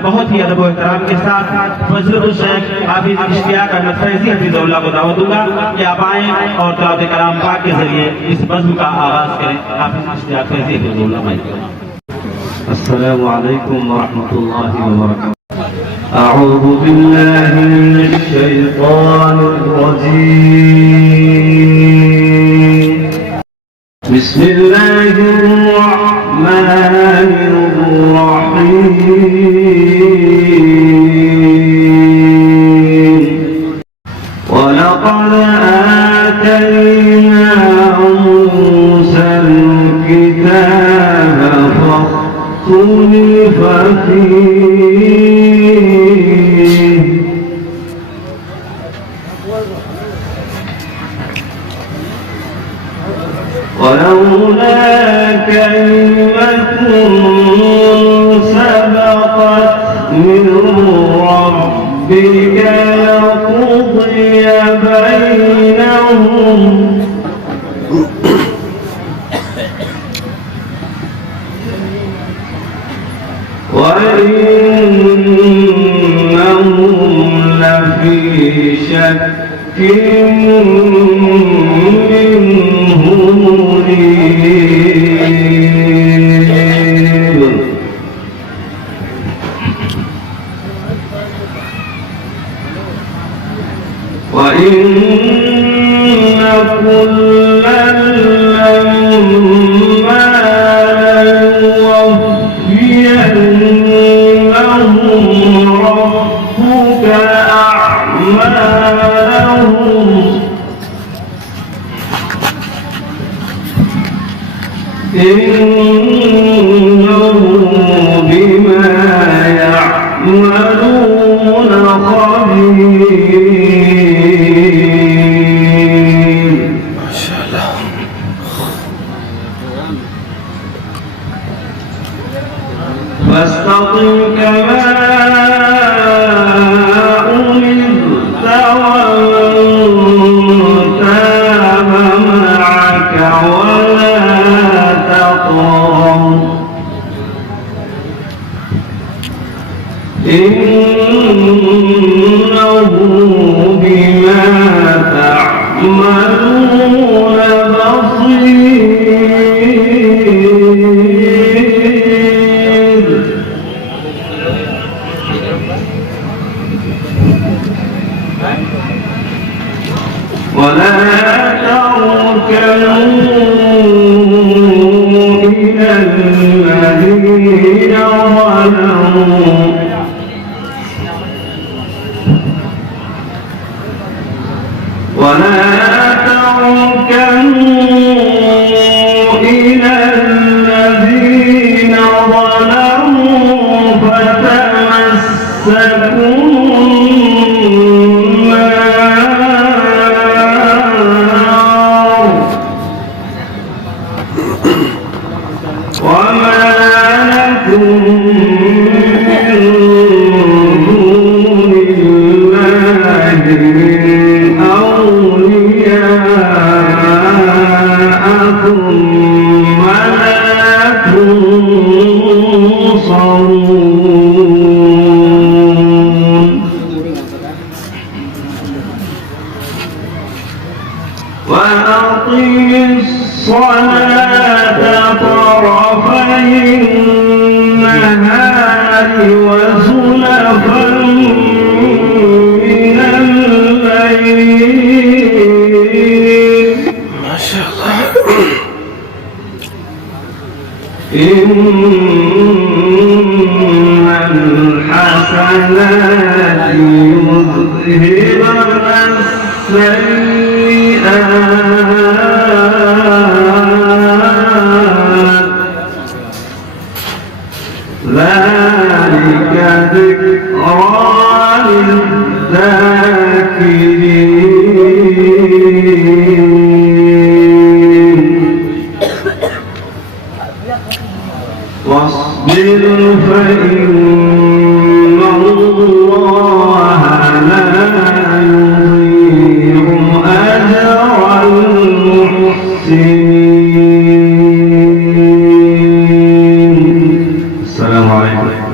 मैं बहुत ही अदब और एहतराम के साथ फजलुल शेख हाफिज इश्तियाक अहमद फैजी हफिज़हुल्लाह को दावत दूंगा कि आप आएं और तिलावत कलाम पाक के जरिए इस बज़्म का आगाज करें। हाफिज इश्तियाक फैजी हफिज़हुल्लाह। अस्सलामु अलैकुम व रहमतुल्लाहि व बरकातुहू। अऊज़ु बिल्लाहि मिनश शैतानिर रजीम। बिस्मिल्लाहिर रहमानिर रहीम। वलक़द आतैना मूसल किताब फ़ख्तुलिफ़ फ़ीह ولولا كلمة سبقت من ربك لقضي بينهم وإنهم لفي شك منه مريب وإن كلا لما ليوفينهم ربك أعمالهم إنه بما يعملون خبير. ما شاء الله. فاستقم كما أمرت ومن تاب معك ولا تطغوا إنه بما تعملون بصير. ولا تركنوا إلى الذين ظلموا فتمسكوا النار وما لكم من دون الله من أولياء ثم لا تنصرون. وأقم الصلاة طرفي النهار وزلفا من الليل. ما شاء الله. إن الحسنات يذهبن السيئات ذلك ذكرى للذاكرين. واصبر فإن الله لا يضيع أجر المحسنين. السلام عليكم.